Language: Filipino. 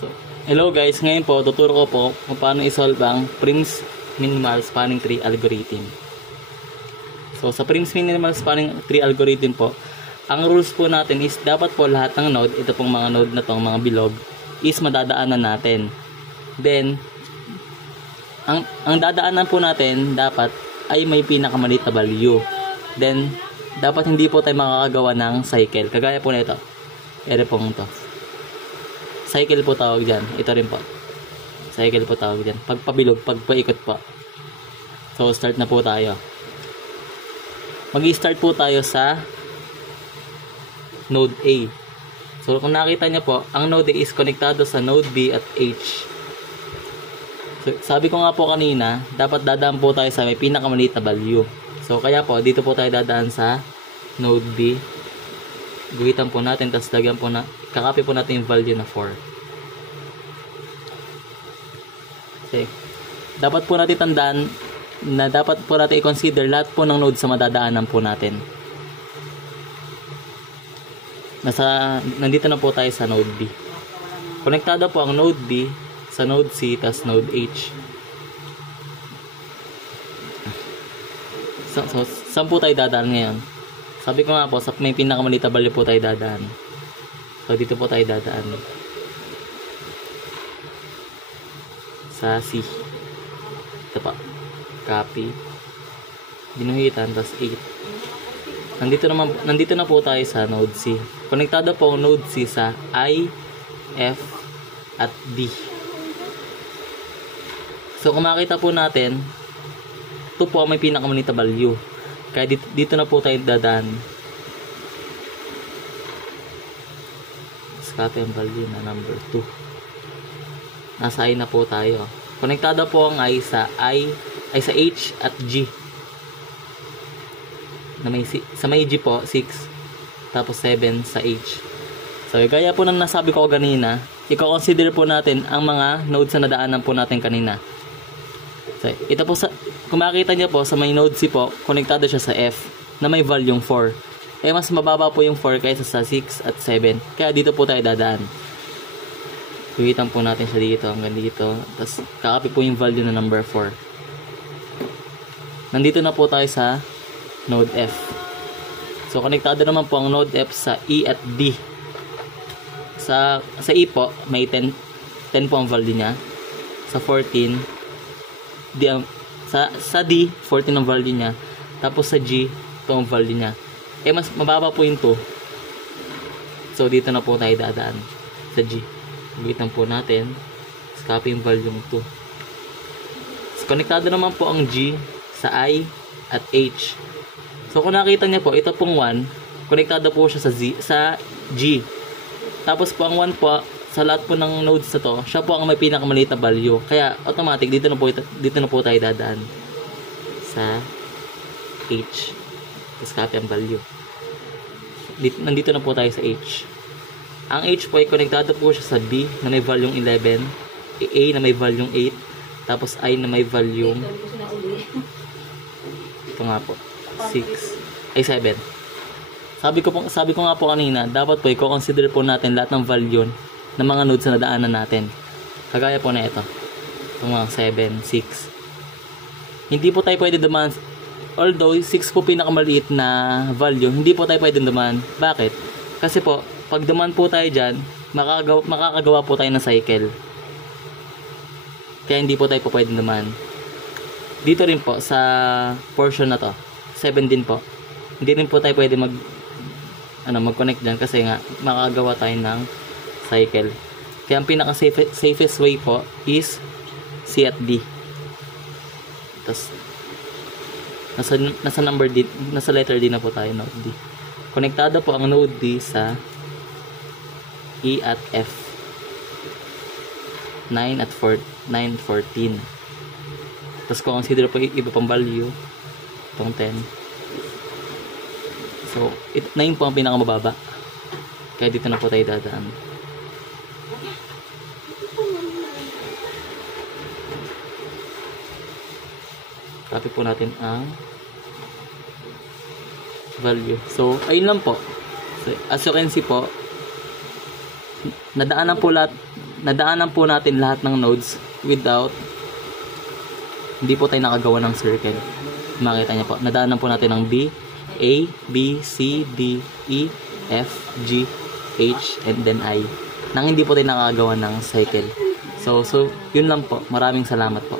So, hello guys, ngayon po tuturo ko po kung paano i-solve ang Prim's Minimal Spanning Tree Algorithm. So sa Prim's Minimal Spanning Tree Algorithm po, ang rules po natin is dapat po lahat ng node, ito pong mga node na tong mga bilog, is madadaanan natin. Then, ang dadaanan po natin dapat ay may pinakamaliit na value. Then, dapat hindi po tayo makakagawa ng cycle. Kagaya po na ito. Ere pong ito. Cycle po tawag dyan. Ito rin po. Cycle po tawag dyan. Pagpabilog, pagpaikot po. So, start na po tayo. Mag-i-start po tayo sa node A. So, kung nakita nyo po, ang node A is konektado sa node B at H. So, sabi ko nga po kanina, dapat dadaan po tayo sa may pinakamaliit na value. So, kaya po, dito po tayo dadaan sa node B. Guhitan po natin, tapos lagyan po na, kakapi po natin yung value na 4. Okay. Dapat po natin tandaan na dapat po natin i-consider lahat po ng node sa madadaanan po natin. Nandito na po tayo sa node B. Konektado po ang node B sa node C, tas node H. So, saan po tayo dadaan ngayon? Sabi ko nga po, sa may pinakamaliit na value po tayo dadaan. So, dito po tayo dadaan. Sa C. Ito pa. Copy. Binuhitan, tas 8. Nandito na po tayo sa node C. Konektado po ang node C sa I, F, at D. So, kung makita po natin, ito po may pinakamaliit na value. Kaya dito na po tayo dadaan. Copy ang value na number 2. Nasa I na po tayo. Konektado po ang I sa sa H at G. Sa may G po, 6. Tapos 7 sa H. So, gaya po ng nasabi ko kanina, i-consider po natin ang mga nodes na nadaanan po natin kanina. So, ito po kung makita niyo po sa may node C po, konektado siya sa F na may volume 4. Eh mas mababa po yung 4 kaysa sa 6 at 7. Kaya dito po tayo dadaan. Kuhitan po natin siya dito hanggang dito. Tapos kakapi po yung value na number 4. Nandito na po tayo sa node F. So konektado naman po ang node F sa E at D. Sa E po, may 10 po ang value niya. Sa 14, sa D, 14 ang value niya. Tapos sa G, ito ang value niya. Eh, mas mababa po yung 2. So, dito na po tayo dadaan. Sa G. Bigitan po natin. Tapos, copy yung value ng 2. So, konektado naman po ang G sa I at H. So, kung nakita niyo po, ito pong 1, konektado po siya sa G. Tapos po, ang 1 po, sa lahat po ng nodes na to, siya po ang may pinakamaliit na value. Kaya, automatic, dito na po tayo dadaan. Sa H. Tapos copy ang value. Nandito na po tayo sa H. Ang H po ay konektado po siya sa B na may volume 11, A na may volume 8, tapos I na may volume, ito nga po, 7. Sabi ko nga po kanina, dapat po i-consider po natin lahat ng value ng mga nodes na nadaanan natin. Kagaya po na ito. Itong mga 7, 6. Hindi po tayo pwede dumaan. Although 6 po pinakamaliit na value, hindi po tayo pwede dumaan. Bakit? Kasi po, pag dumaan po tayo dyan, makakagawa po tayo ng cycle. Kaya hindi po tayo po pwede dumaan. Dito rin po, sa portion na to, 7 din po. Hindi rin po tayo pwede mag-connect dyan kasi nga, makakagawa tayo ng cycle. Kaya ang pinaka-safest way po is C at D. Tapos, nasa number D, nasa letter D na po tayo, node D. Konektado po ang node D sa E at F. 9 at 14. Tapos consider po iba pang value. Itong 10. So, 9 po ang pinakamababa. Kaya dito na po tayo dadaan. Copy po natin ang value. So, ayun lang po. So, as you can see po, nadaanan po lahat nadaanan po natin lahat ng nodes without, hindi po tayo nakagawa ng circle. Makita niyo po, nadaanan po natin ng B, A, B, C, D, E, F, G, H, and then I. Nang hindi po tayo nakagawa ng cycle. So, yun lang po. Maraming salamat po.